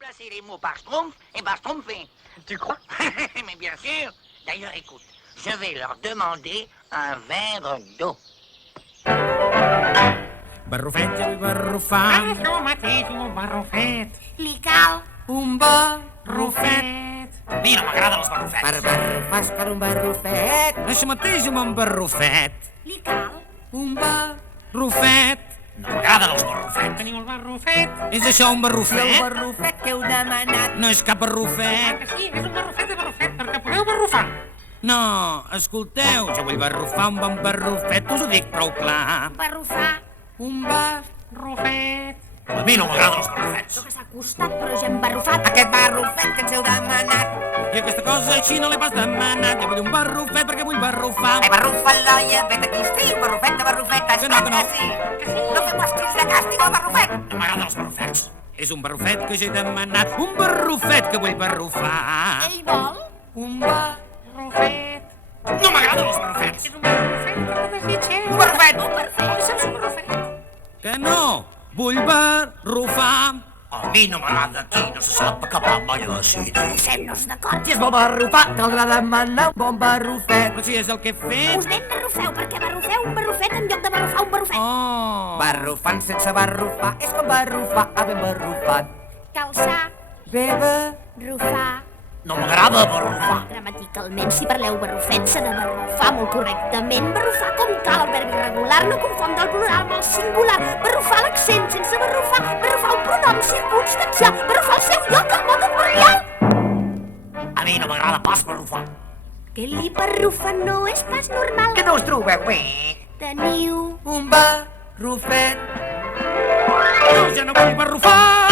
remplacer les mots par schtroumpf et par schtroumpfé. Tu crois? Mais bien sûr. D'ailleurs, écoute, je vais leur demander un verre d'eau. Barrufet, ja vull barrufar. Jo mateix, un barrufet. Li cal Un barrufet. A mi no m'agraden els barrufets. Per barrufar es per un barrufet. Això mateix, un bon barrufet. li cal Un barrufet. No m'agraden els barrufets. Tenim el barrufet. És això un barrufet? El barrufet que heu demanat. No és cap barrufet. Que sí, és un barrufet de barrufet, perquè podeu barrufar. No, escolteu, jo vull barrufar un bon barrufet, us ho dic prou clar. barrufar. Un barrufet. A mi no m'agraden els barrufets. Que s'ha costat, però ja hem barrufat. Aquest barrufet que ens heu demanat. I aquesta cosa així no l'he pas demanat. Jo vull un barrufet perquè vull barrufar. Barrufa l'olla, vet aquí, sí, barrufet de barrufet. Que no, que no. Sí. No fem estils de càstig al barrufet. No m'agraden els barrufets. És un barrufet que jo he demanat. Un barrufet que vull barrufar. Ell vol Un barrufet. No m'agraden els barrufets. És un barrufet que desitgeu. Un barrufet. Oh, saps un barrufet? Que no, vull barrufar. A mi no m'agrada aquí, no se sap acabar mai la cita. posem-nos d'acord. Si es vol barrufar, caldrà demanar un bon barrufet. Però si és el que he fet. Us ben barrufeu, perquè barrufeu un barrufet en lloc de barrufar un barrufet. Oh. Barrufant sense barrufar és com barrufar a ben barrufat. Calçar, Bé rufar. No m'agrada barrufar. Gramaticalment, si parleu barrufet, s'ha de barrufar molt correctament. Barrufar com cal, el verb irregular, no confondre el plural amb el singular. Barrufar l'accent sense barrufar. Barrufar el pronom circumstancial. Barrufar el seu lloc al mode adverbial. A mi no m'agrada pas barrufar. Que li barrufa no és pas normal. Que no us trobeu bé? Teniu Un barrufet. No, ja no vull barrufar.